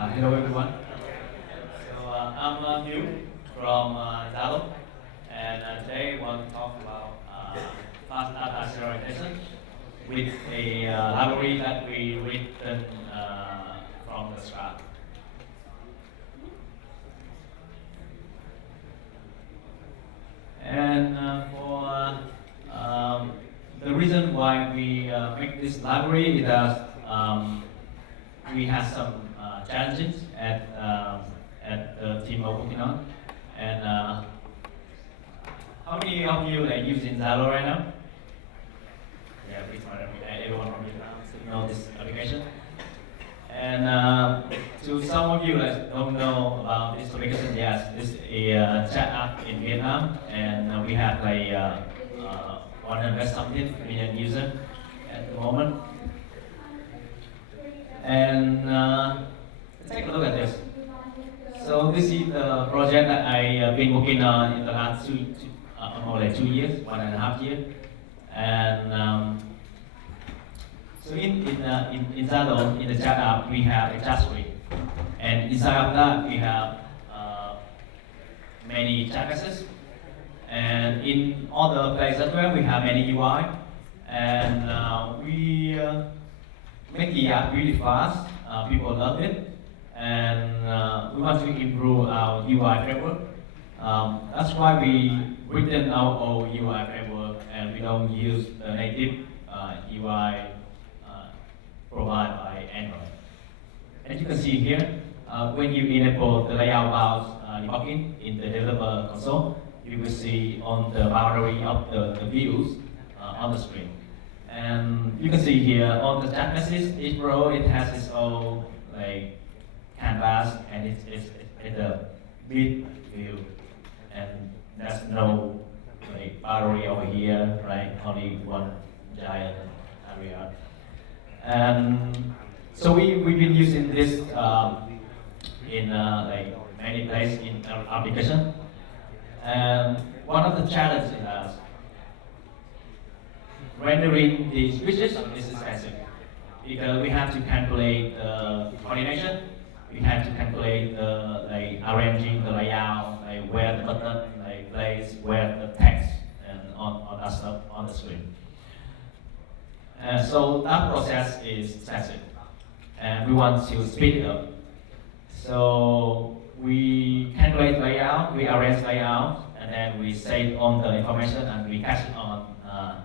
Hello everyone. I'm Hieu from Zalo, and today I want to talk about fast data serialization with a library that we written from the scratch. And for the reason why we make this library is that we have some challenges at the team of working on. And how many of you are using Zalo right now? Yeah, pretty much everyone from you know this application. And to some of you that don't know about this application, yes, it's a chat app in Vietnam, and we have like 100 something million users at the moment. And let's take a look at this. So this is the project that I been working on in the last almost like 2 years, 1.5 years, and so in Zalo, in the chat app, we have a chat screen, and inside of that we have many chat messages, and in all the places as well we have many UI, and we make the app really fast. People love it, and we want to improve our UI framework. That's why we written our own UI framework, and we don't use the native UI provided by Android. As you can see here, when you enable the layout bounds debugging in the developer console, you will see on the boundary of the views on the screen. And you can see here on the chat message, each row it has its own like canvas, and it's a big view, and there's no like boundary over here, right? Only one giant area. And so we've been using this in like many places in our application. And one of the challenges is rendering the switches is expensive because we have to calculate the coordination, we have to calculate the like arranging the layout, like where the button like place, where the text, and all that stuff on the screen. And so that process is expensive, and we want to speed it up. So we calculate layout, we arrange layout, and then we save on the information, and we cache it on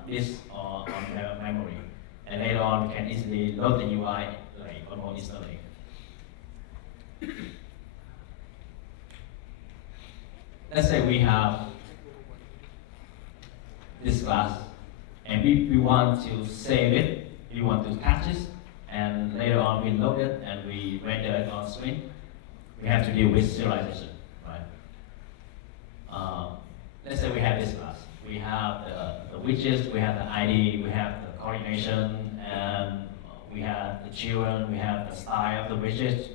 disk or on the memory. And later on, we can easily load the UI like almost instantly. Let's say we have this class, and we want to save it, we want to catch it, and later on we load it and we render it on screen. We have to deal with serialization, right? Let's say we have this class. We have the widgets, we have the ID, we have the coordination, and we have the children, we have the style of the widgets,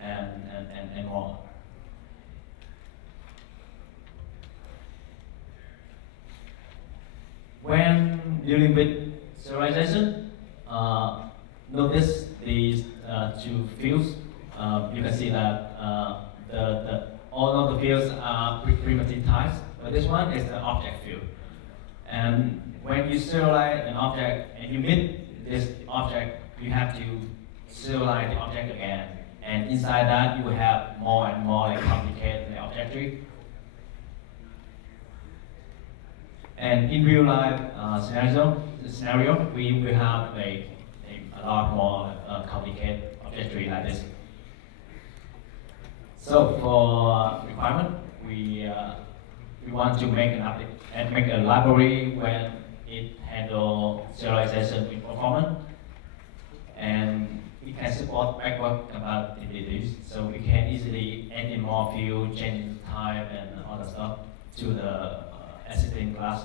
and more. When dealing with serialization, notice these two fields. You can see that all of the fields are primitive types, but this one is the object field. And when you serialize an object and you meet this object, you have to serialize the object again. And inside that, you will have more and more like complicated object tree. And in real life scenario, we will have a lot more complicated object tree like this. So for requirement, we want to make make a library when it handles serialization with performance, and it can support backward compatibilities, so we can easily add in more fields, change the type and all that stuff to the existing class.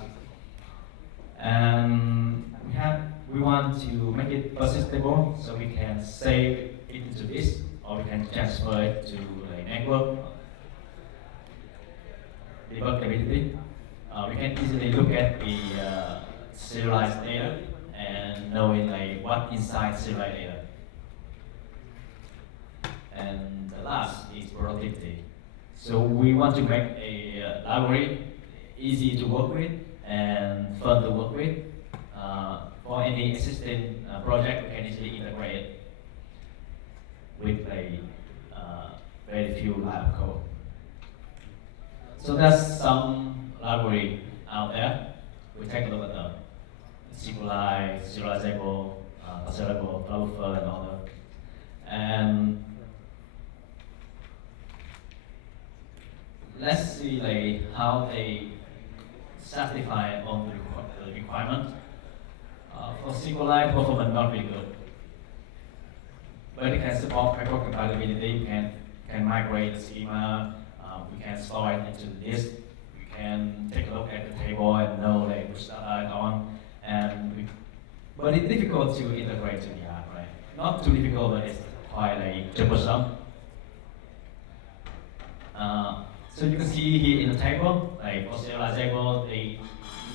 And we want to make it persistable, so we can save it into this, or we can transfer it to a network. Debuggability. We can easily look at the serialized data and knowing like what inside serialized data. And last is productivity. So we want to make a library easy to work with and fun to work with. For any existing project, we can easily integrate it with a very few line of code. So there's some library out there. We take a look at them. SQLite, Serializable, Parserable, Clover, and other. And let's see like how they satisfy on the requirement. For SQLite, performance not really good, but it can support backward compatibility. We can migrate the schema. We can store it into the disk. We can take a look at the table and know like which data is on. But it's difficult to integrate to the app, right? Not too difficult, but it's quite like troublesome. So you can see here in the table, like for serializable, the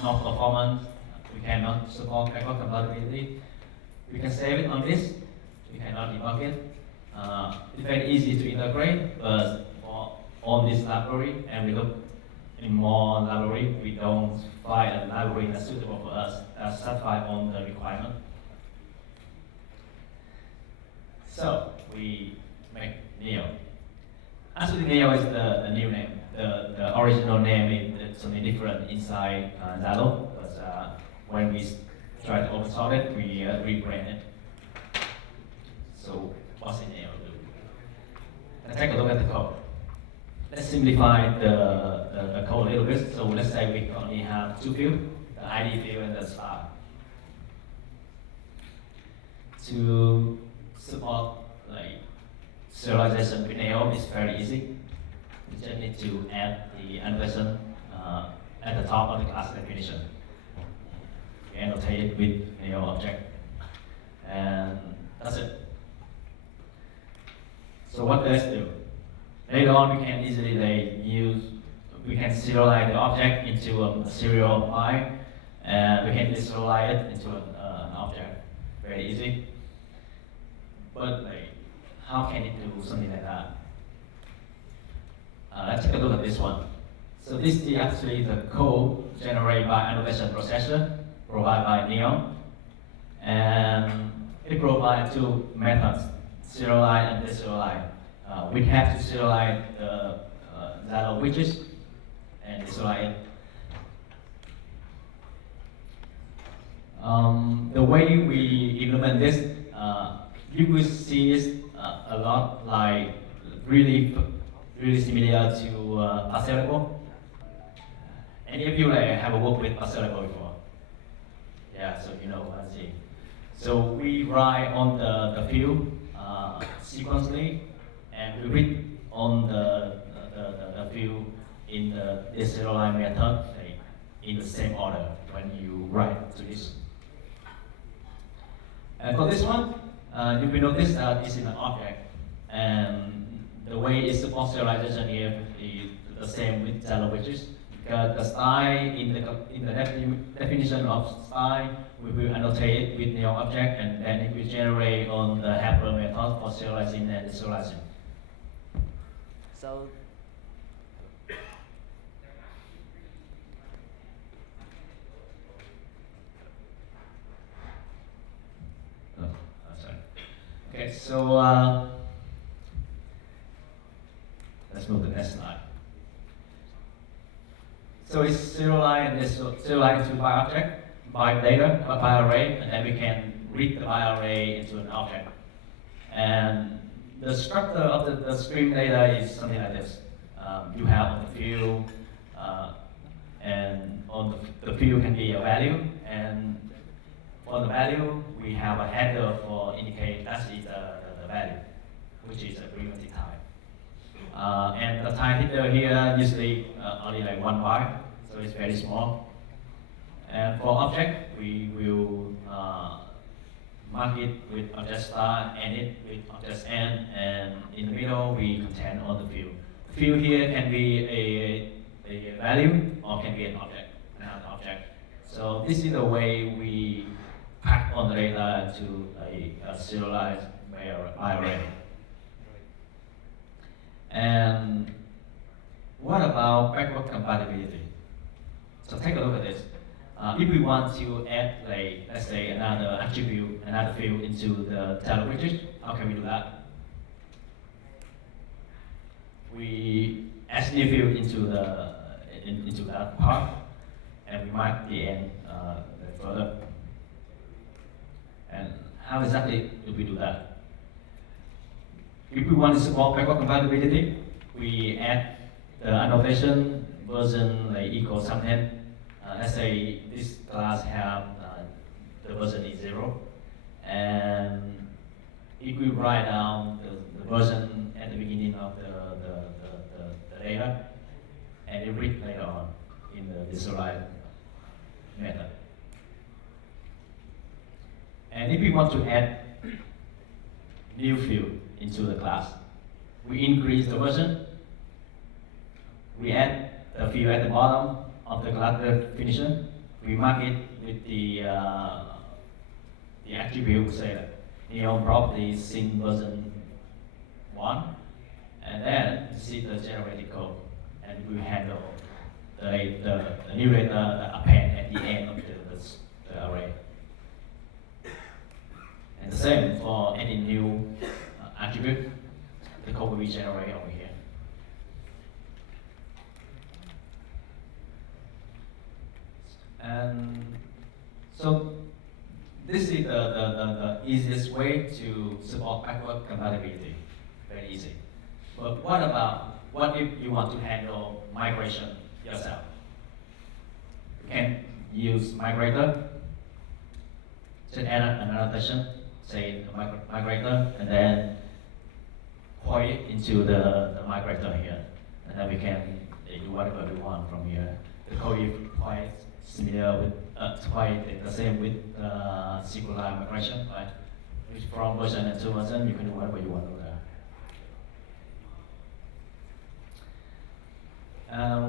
not performance, we cannot support backward compatibility. We can save it on this, we cannot debug it. It's very easy to integrate, but on this library, and we look in more library, we don't find a library that's suitable for us, that's satisfied on the requirement. So we make Neo. Actually, Neo is the new name. The original name is something different inside Xalo, but when we try to open source it, we rebrand it. So what's in Neo do? Let's take a look at the code. Let's simplify the code a little bit. So let's say we only have two fields, the ID field and the star. To support like serialization with Neo is very easy. We just need to add the annotation at the top of the class definition. We annotate it with Neo object, and that's it. So what does it do? Later on, we can easily we can serialize the object into a serial file, and we can serialize it into an object. Very easy. But how can it do something like that? Let's take a look at this one. So this is actually the code generated by annotation processor provided by Neo, and it provides two methods, serialize and deserialize. We have to serialize the Xalo widgets and deserialize it. The way we implement this, you will see it a lot like really similar to Parserable. Any of you have worked with Parserable before? Yeah, so you know, I see. So we write on the field sequentially, and we read on the field in the deserialize method in the same order when you write to this. And for this one, you will notice that it's in an object, and the way it supports serialization here is the same with Xalo widgets. Because the style in the definition of style, we will annotate it with Neo object, and then it will generate on the helper method for serializing and deserializing. So sorry. Okay, so let's move to the next slide. So it's serialized and serialized into by object, by data, by array, and then we can read the by array into an object. And the structure of the stream data is something like this. You have on the field, and on the field can be a value, and for the value, we have a header for indicate that is the value, which is a primitive type. And the type header here usually only like 1 byte, so it's very small. And for object, we will mark it with object start, end it with object end, and in the middle we contain all the field. The field here can be a value or can be an object, another object. So this is the way we pack on the data to a serialized by array. about backward compatibility. So take a look at this. If we want to add, like, let's say, another attribute, another field into the dialog widget, how can we do that? We add new field into that part, and we mark the end further. And how exactly do we do that? If we want to support backward compatibility, we add the annotation version like equal something. Let's say this class have the version is 0, and if we write down the version at the beginning of the data, and it read later on in the visualize method. And if we want to add new field into the class, we increase the version, we add the field at the bottom of the class definition, we mark it with the attribute, say that neon property sync version 1, and then see the generated code, and we handle the new data append at the end of the array. And the same for any new attribute, the code will be generated over here. And so this is the easiest way to support backward compatibility. Very easy. But what if you want to handle migration yourself? You can use migrator. Just add an annotation, say the migrator, and then point it into the migrator here. And then we can do whatever we want from here. The code is quite similar with, quite the same with SQLite migration, right? From version and to version, you can do whatever you want over there.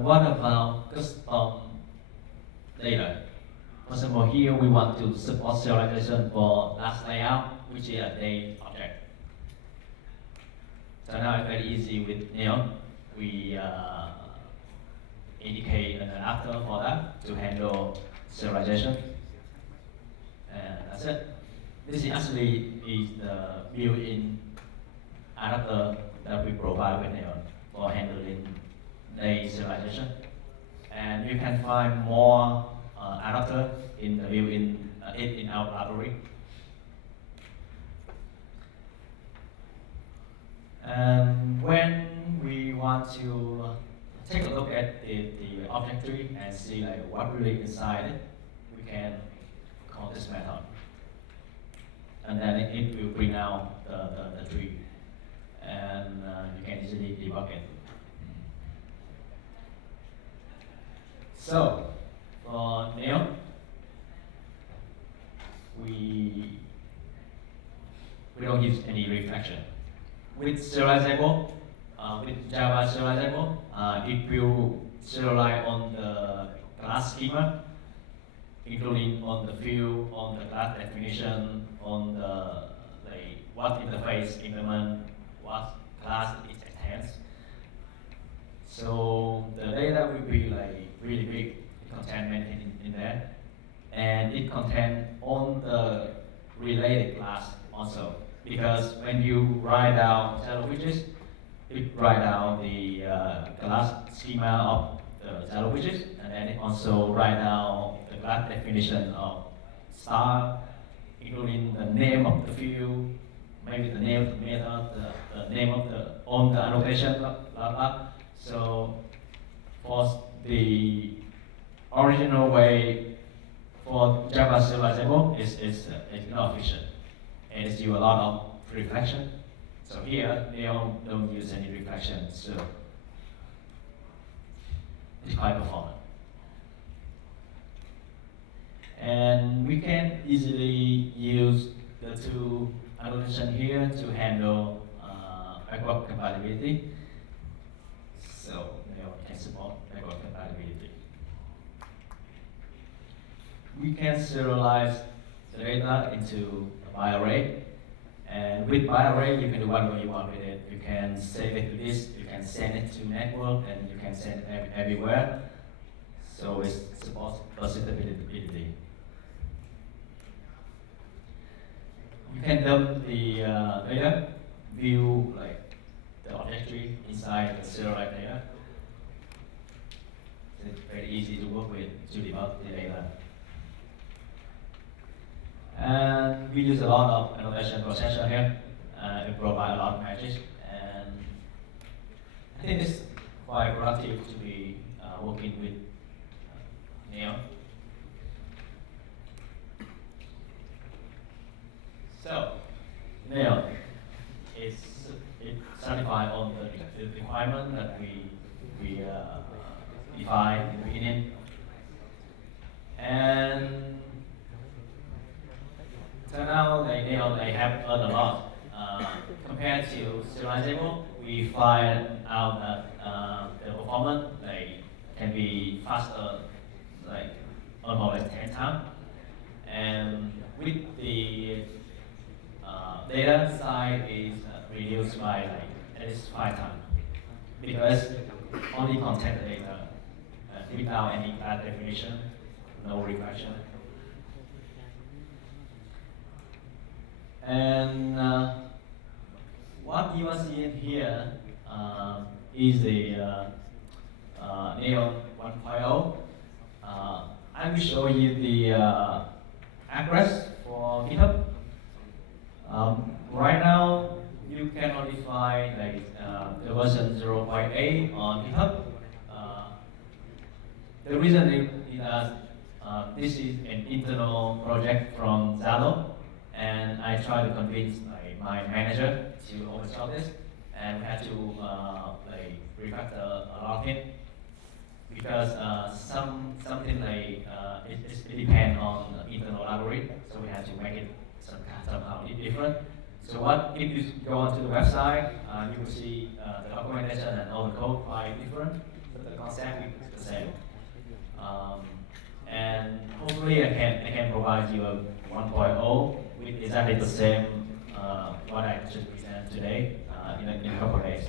What about custom data? For example, here we want to support serialization for last layout, which is a date object. So now it's very easy with Neon. We indicate an adapter for that to handle serialization. And that's it. This is actually the built-in adapter that we provide with Neon for handling date serialization. And you can find more adapter in the built-in in our library. And when we want to take a look at the object tree and see like what really inside it, we can call this method. And then it will bring out the tree. And you can easily debug it. So, for Neon, we don't use any reflection. With serializable, with Java serializable, it will serialize on the class schema, including on the field, on the class definition, on the what interface implement, what class it extends. So the data will be like really big. It contains many things in there, and it contains all the related class also. Because when you write down dialog widgets, it write down the class schema of the dialog widgets, and then it also write down the class definition of style, including the name of the field, maybe the name of the method, the name of the annotation, blah, blah, blah. So for the original way for Java serializable is not efficient. And it's use a lot of reflection. So here, they don't use any reflection, so it's quite performant. And we can easily use the two annotations here to handle backward compatibility. So they can support backward compatibility. We can serialize the data into a array, And with byte array, you can do whatever you want with it. You can save it to disk, you can send it to network, and you can send it everywhere. So it supports versatility. You can dump the data, view like the object tree inside the serialized data. It's very easy to work with to debug the data. And we use a lot of annotation processor here. It provides a lot of magic, and I think it's quite productive to be working with Neo. So, Neo is it satisfies all the requirement that we defined in the beginning, and turn out they have learned a lot. Compared to serializable, we find out that the performance can be faster, like almost like 10 times. And with the data size is reduced by like at least 5 times because only contain the data without any bad definition, no reflection. And what you are seeing here is the Neo 1.0. I will show you the address for GitHub. Right now, you can modify the version 0.8 on GitHub. The reason is that this is an internal project from Zalo, and I try to convince my manager to oversaw this, and we had to refactor a lot of it because something it depends on the internal algorithm, so we had to make it somehow different. So what if you go onto the website, you will see the documentation and all the code quite different, but the concept is the same. And hopefully I can provide you a 1.0 with exactly the same what I just presented today in a couple of days.